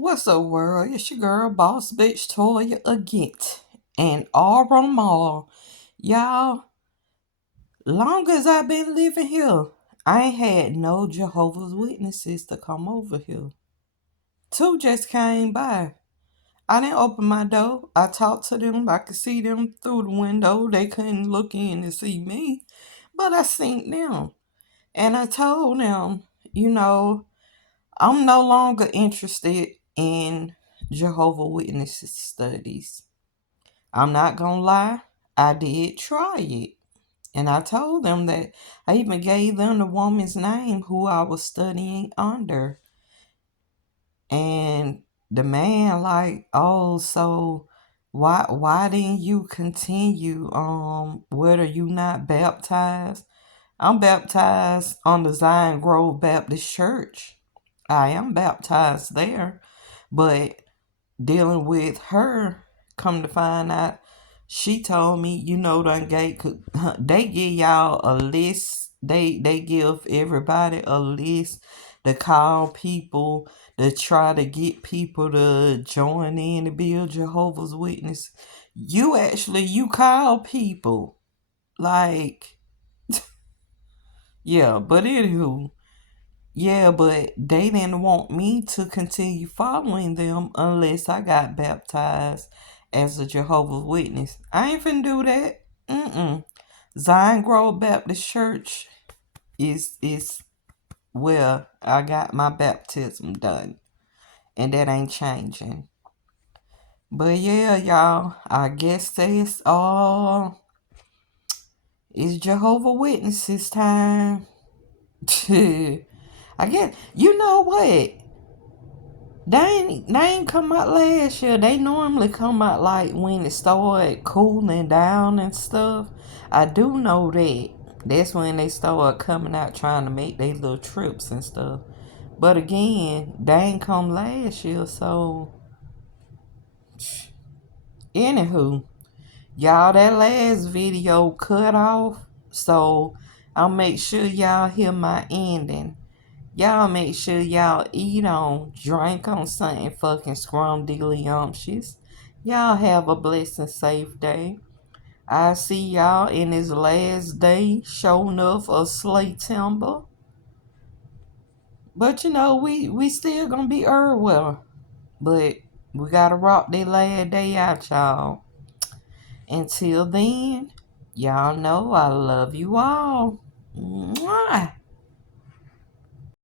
What's up, world? It's your girl, Boss Bitch Toya again. And Auburn Mall. Y'all, long as I've been living here, I ain't had no Jehovah's Witnesses to come over here. Two just came by. I didn't open my door. I talked to them. I could see them through the window. They couldn't look in to see me. But I seen them. And I told them, you know, I'm no longer interested in Jehovah Witnesses studies. I'm not gonna lie, I did try it. And I told them that I even gave them the woman's name who I was studying under. And the man like, oh, so why didn't you continue? What are you not baptized? I'm baptized on the Zion Grove Baptist Church. I am baptized there, but dealing with her, come to find out, she told me, they give y'all a list. They give everybody a list to call people to try to get people to join in to build Jehovah's Witness. You call people like yeah, but anywho, yeah, but they didn't want me to continue following them unless I got baptized as a Jehovah's Witness. I ain't finna do that. Mm-mm. Zion Grove Baptist Church is where I got my baptism done, and that ain't changing. But yeah, y'all, I guess it's Jehovah Witnesses time. I guess you know what? They ain't come out last year. They normally come out like when it started cooling down and stuff. I do know that. That's when they start coming out trying to make their little trips and stuff. But again, they ain't come last year, so anywho, y'all that last video cut off. So I'll make sure y'all hear my ending. Y'all make sure y'all eat on, drink on something fucking scrumdiddlyumptious. Y'all have a blessed and safe day. I see y'all in this last day showing up a slay timber. But we still gonna be everywhere. But we gotta rock that last day out, y'all. Until then, y'all know I love you all. Mwah.